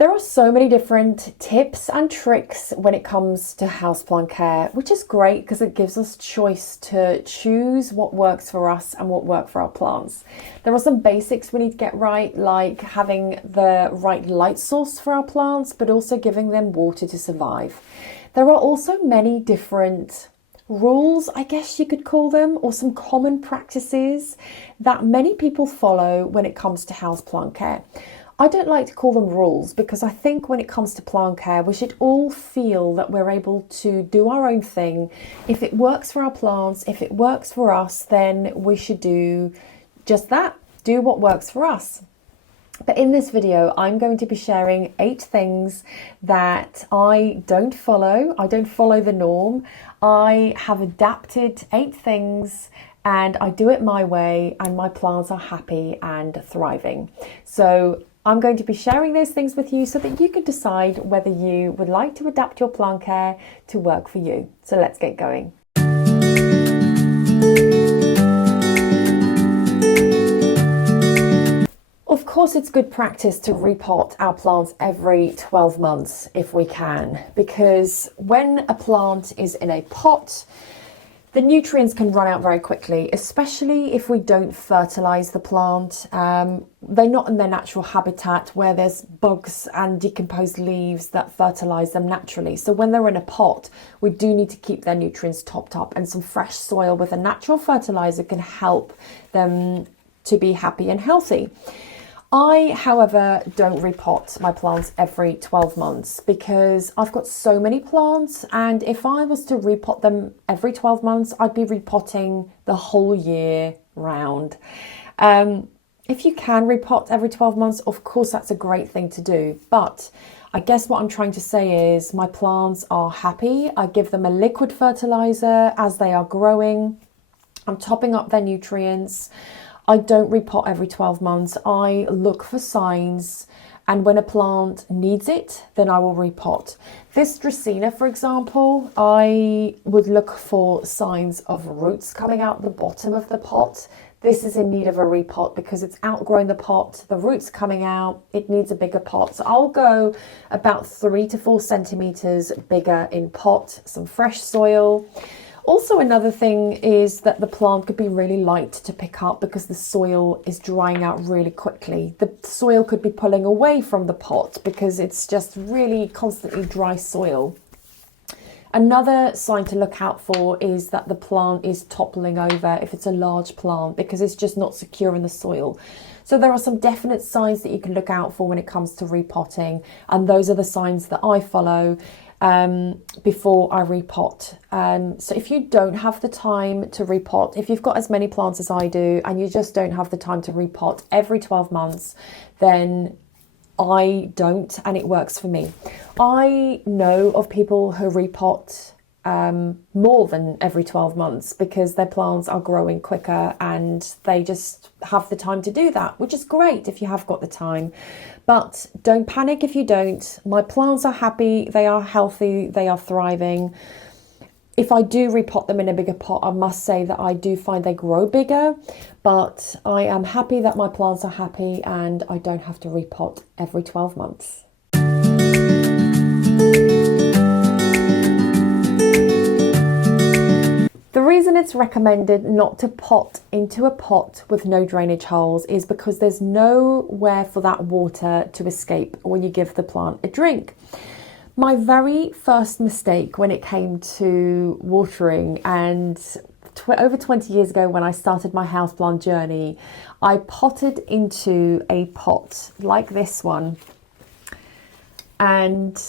There are so many different tips and tricks when it comes to houseplant care, which is great because it gives us choice to choose what works for us and what works for our plants. There are some basics we need to get right, like having the right light source for our plants, but also giving them water to survive. There are also many different rules, I guess you could call them, or some common practices that many people follow when it comes to houseplant care. I don't like to call them rules because I think when it comes to plant care, we should all feel that we're able to do our own thing. If it works for our plants, if it works for us, then we should do just that, do what works for us. But in this video, I'm going to be sharing 8 things that I don't follow. I don't follow the norm. I have adapted 8 things and I do it my way and my plants are happy and thriving. So I'm going to be sharing those things with you so that you can decide whether you would like to adapt your plant care to work for you. So let's get going. Of course, it's good practice to repot our plants every 12 months if we can, because when a plant is in a pot, the nutrients can run out very quickly, especially if we don't fertilize the plant. They're not in their natural habitat where there's bugs and decomposed leaves that fertilize them naturally. So when they're in a pot, we do need to keep their nutrients topped up, and some fresh soil with a natural fertilizer can help them to be happy and healthy. I, however, don't repot my plants every 12 months because I've got so many plants, and if I was to repot them every 12 months, I'd be repotting the whole year round. If you can repot every 12 months, of course, that's a great thing to do. But I guess what I'm trying to say is my plants are happy. I give them a liquid fertilizer as they are growing. I'm topping up their nutrients. I don't repot every 12 months. I look for signs, and when a plant needs it, then I will repot. This Dracaena, for example, I would look for signs of roots coming out the bottom of the pot. This is in need of a repot because it's outgrowing the pot, the roots coming out, it needs a bigger pot. So I'll go about 3 to 4 centimeters bigger in pot, some fresh soil. Also, another thing is that the plant could be really light to pick up because the soil is drying out really quickly. The soil could be pulling away from the pot because it's just really constantly dry soil. Another sign to look out for is that the plant is toppling over if it's a large plant because it's just not secure in the soil. So there are some definite signs that you can look out for when it comes to repotting, and those are the signs that I follow before I repot. So if you don't have the time to repot, if you've got as many plants as I do and you just don't have the time to repot every 12 months, then I don't, and it works for me. I know of people who repot more than every 12 months because their plants are growing quicker and they just have the time to do that, which is great if you have got the time. But don't panic if you don't. My plants are happy, they are healthy, they are thriving. If I do repot them in a bigger pot, I must say that I do find they grow bigger, but I am happy that my plants are happy and I don't have to repot every 12 months. The reason it's recommended not to pot into a pot with no drainage holes is because there's nowhere for that water to escape when you give the plant a drink. My very first mistake when it came to watering, and over 20 years ago when I started my houseplant journey, I potted into a pot like this one and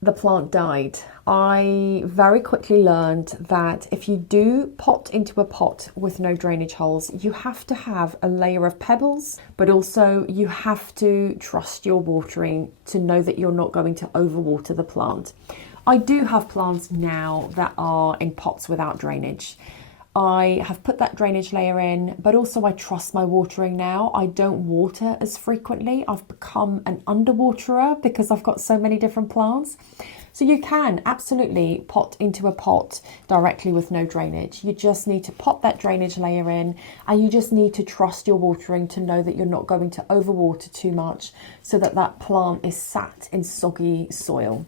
the plant died. I very quickly learned that if you do pot into a pot with no drainage holes, you have to have a layer of pebbles, but also you have to trust your watering to know that you're not going to overwater the plant. I do have plants now that are in pots without drainage. I have put that drainage layer in, but also I trust my watering now. I don't water as frequently. I've become an underwaterer because I've got so many different plants. So you can absolutely pot into a pot directly with no drainage. You just need to pop that drainage layer in, and you just need to trust your watering to know that you're not going to overwater too much so that that plant is sat in soggy soil.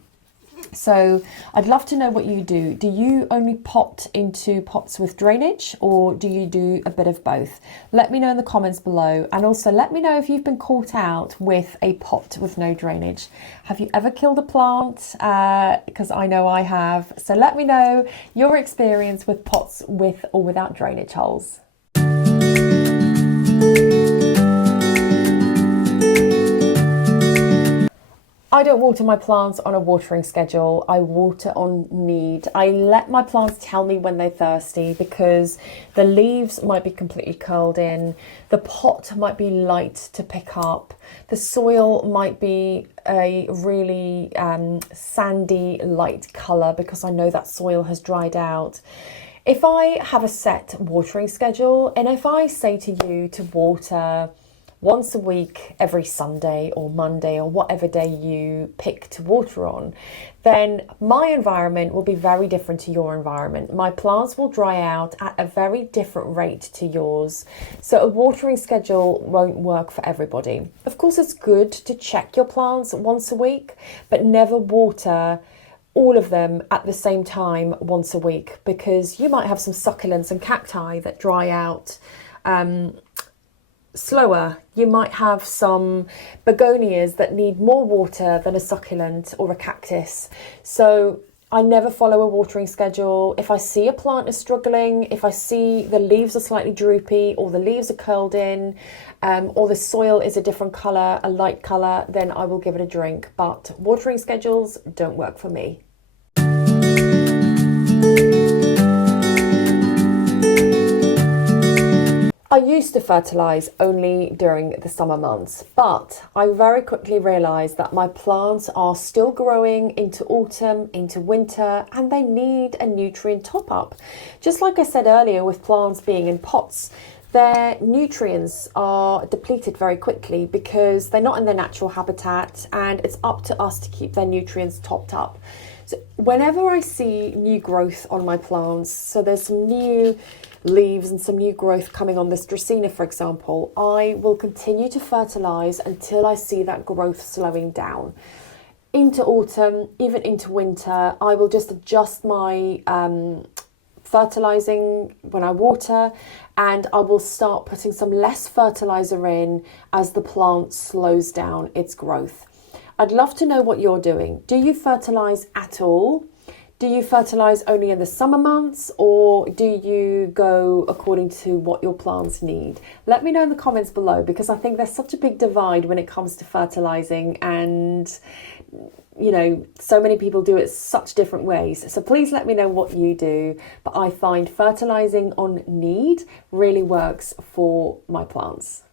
So I'd love to know what you do. Do you only pot into pots with drainage, or do you do a bit of both? Let me know in the comments below, and also let me know if you've been caught out with a pot with no drainage. Have you ever killed a plant? Because I know I have. So let me know your experience with pots with or without drainage holes. I don't water my plants on a watering schedule. I water on need. I let my plants tell me when they're thirsty, because the leaves might be completely curled in, the pot might be light to pick up, the soil might be a really sandy light colour because I know that soil has dried out. If I have a set watering schedule, and if I say to you to water once a week, every Sunday or Monday or whatever day you pick to water on, then my environment will be very different to your environment. My plants will dry out at a very different rate to yours. So a watering schedule won't work for everybody. Of course, it's good to check your plants once a week, but never water all of them at the same time once a week, because you might have some succulents and cacti that dry out slower. You might have some begonias that need more water than a succulent or a cactus. So I never follow a watering schedule. If I see a plant is struggling, if I see the leaves are slightly droopy, or the leaves are curled in, or the soil is a different colour, a light colour, then I will give it a drink. But watering schedules don't work for me. I used to fertilise only during the summer months, but I very quickly realised that my plants are still growing into autumn, into winter, and they need a nutrient top up. Just like I said earlier with plants being in pots, their nutrients are depleted very quickly because they're not in their natural habitat, and it's up to us to keep their nutrients topped up. So whenever I see new growth on my plants, so there's some new leaves and some new growth coming on this Dracaena, for example, I will continue to fertilise until I see that growth slowing down. Into autumn, even into winter, I will just adjust my fertilising when I water, and I will start putting some less fertiliser in as the plant slows down its growth. I'd love to know what you're doing. Do you fertilise at all? Do you fertilise only in the summer months, or do you go according to what your plants need? Let me know in the comments below, because I think there's such a big divide when it comes to fertilising, and you know, so many people do it such different ways. So please let me know what you do. But I find fertilising on need really works for my plants.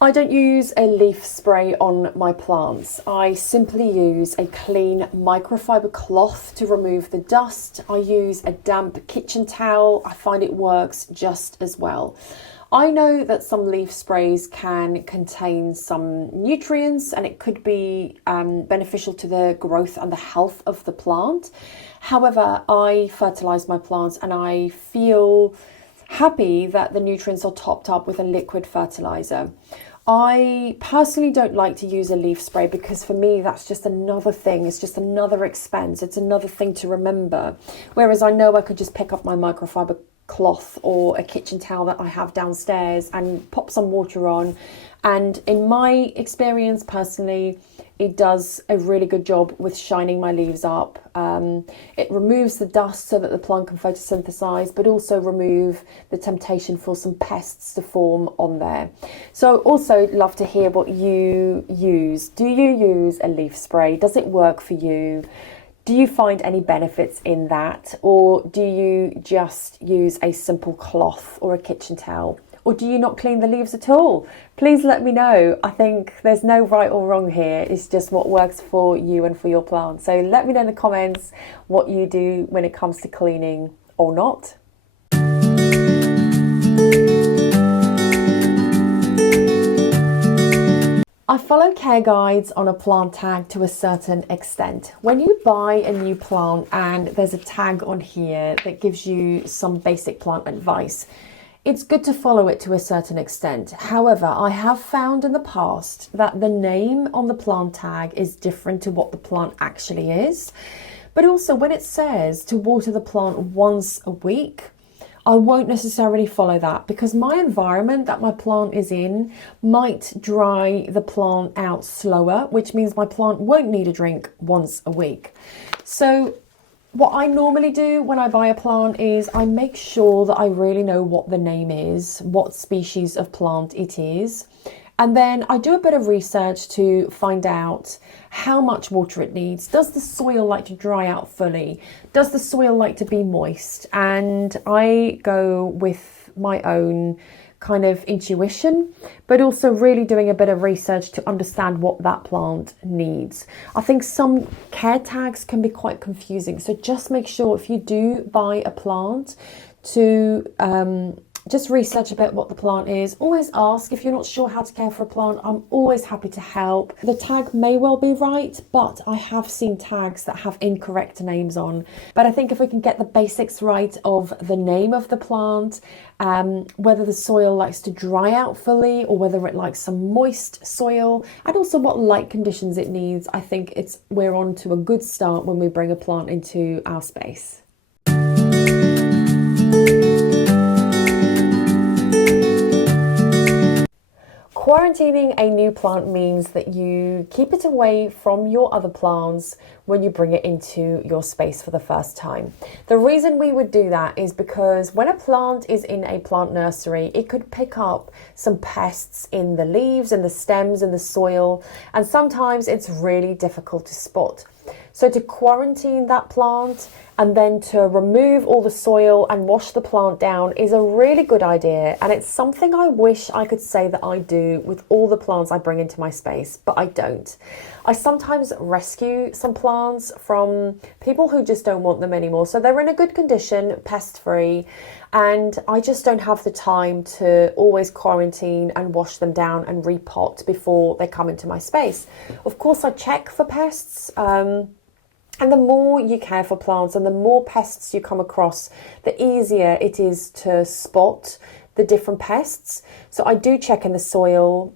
I don't use a leaf spray on my plants. I simply use a clean microfiber cloth to remove the dust. I use a damp kitchen towel. I find it works just as well. I know that some leaf sprays can contain some nutrients, and it could be beneficial to the growth and the health of the plant. However, I fertilise my plants, and I feel happy that the nutrients are topped up with a liquid fertiliser. I personally don't like to use a leaf spray, because for me that's just another thing, it's just another expense, it's another thing to remember. Whereas I know I could just pick up my microfiber cloth or a kitchen towel that I have downstairs and pop some water on, and in my experience personally, it does a really good job with shining my leaves up. It removes the dust so that the plant can photosynthesize, but also remove the temptation for some pests to form on there. So also love to hear what you use. Do you use a leaf spray? Does it work for you? Do you find any benefits in that? Or do you just use a simple cloth or a kitchen towel? Or do you not clean the leaves at all? Please let me know. I think there's no right or wrong here. It's just what works for you and for your plant. So let me know in the comments what you do when it comes to cleaning or not. care guides on a plant tag to a certain extent. When you buy a new plant and there's a tag on here that gives you some basic plant advice, it's good to follow it to a certain extent. However, I have found in the past that the name on the plant tag is different to what the plant actually is. But also when it says to water the plant once a week, I won't necessarily follow that because my environment that my plant is in might dry the plant out slower, which means my plant won't need a drink once a week. So what I normally do when I buy a plant is I make sure that I really know what the name is, what species of plant it is. And then I do a bit of research to find out how much water it needs. Does the soil like to dry out fully? Does the soil like to be moist? And I go with my own kind of intuition, but also really doing a bit of research to understand what that plant needs. I think some care tags can be quite confusing. So just make sure if you do buy a plant to just research a bit what the plant is. Always ask if you're not sure how to care for a plant. I'm always happy to help. The tag may well be right, but I have seen tags that have incorrect names on. But I think if we can get the basics right of the name of the plant, whether the soil likes to dry out fully or whether it likes some moist soil, and also what light conditions it needs, I think we're on to a good start when we bring a plant into our space. Quarantining a new plant means that you keep it away from your other plants when you bring it into your space for the first time. The reason we would do that is because when a plant is in a plant nursery, it could pick up some pests in the leaves and the stems and the soil, and sometimes it's really difficult to spot. So to quarantine that plant and then to remove all the soil and wash the plant down is a really good idea, and it's something I wish I could say that I do with all the plants I bring into my space, but I don't. I sometimes rescue some plants from people who just don't want them anymore, so they're in a good condition, pest-free, and I just don't have the time to always quarantine and wash them down and repot before they come into my space. Of course, I check for pests, and the more you care for plants and the more pests you come across, the easier it is to spot the different pests. So I do check in the soil,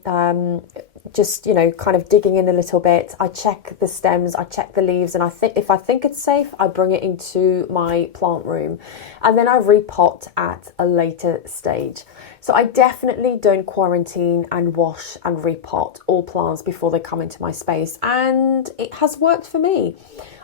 just, kind of digging in a little bit. I check the stems, I check the leaves, and if I think it's safe, I bring it into my plant room. And then I repot at a later stage. So I definitely don't quarantine and wash and repot all plants before they come into my space. And it has worked for me.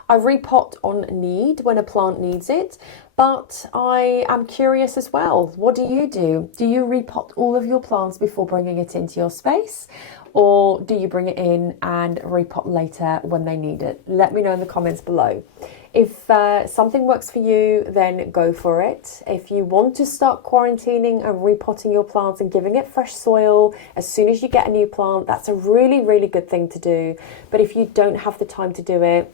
I repot on need when a plant needs it, but I am curious as well. What do you do? Do you repot all of your plants before bringing it into your space? Or do you bring it in and repot later when they need it? Let me know in the comments below. If something works for you, then go for it. If you want to start quarantining and repotting your plants and giving it fresh soil as soon as you get a new plant, that's a really, really good thing to do. But if you don't have the time to do it,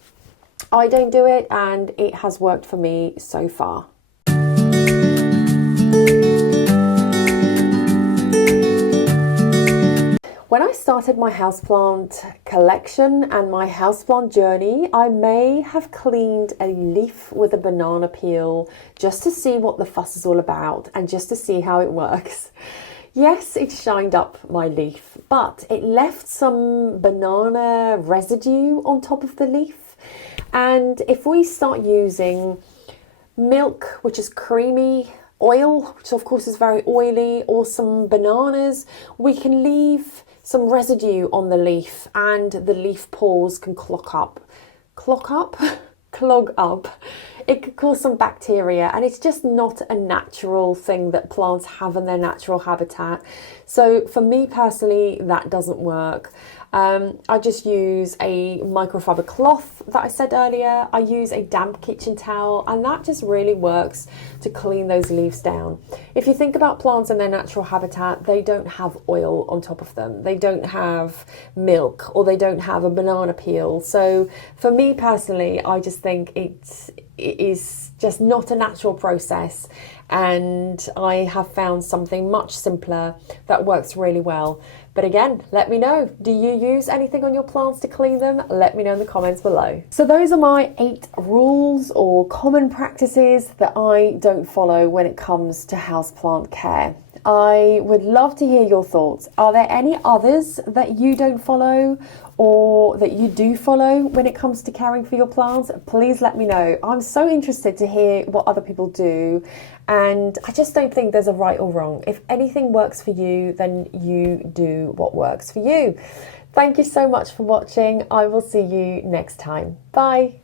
I don't do it, and it has worked for me so far. When I started my houseplant collection and my houseplant journey, I may have cleaned a leaf with a banana peel just to see what the fuss is all about and just to see how it works. Yes, it shined up my leaf, but it left some banana residue on top of the leaf. And if we start using milk, which is creamy, oil, which of course is very oily, or some bananas, we can leave some residue on the leaf and the leaf pores can clog up. It could cause some bacteria, and it's just not a natural thing that plants have in their natural habitat. So for me personally, that doesn't work. I just use a microfiber cloth that I said earlier. I use a damp kitchen towel, and that just really works to clean those leaves down. If you think about plants in their natural habitat, they don't have oil on top of them. They don't have milk, or they don't have a banana peel. So for me personally, I just think it is just not a natural process, and I have found something much simpler that works really well. But again, let me know, do you use anything on your plants to clean them? Let me know in the comments below. So those are my 8 rules or common practices that I don't follow when it comes to houseplant care. I would love to hear your thoughts. Are there any others that you don't follow or that you do follow when it comes to caring for your plants? Please let me know. I'm so interested to hear what other people do, and I just don't think there's a right or wrong. If anything works for you, then you do what works for you. Thank you so much for watching. I will see you next time. Bye.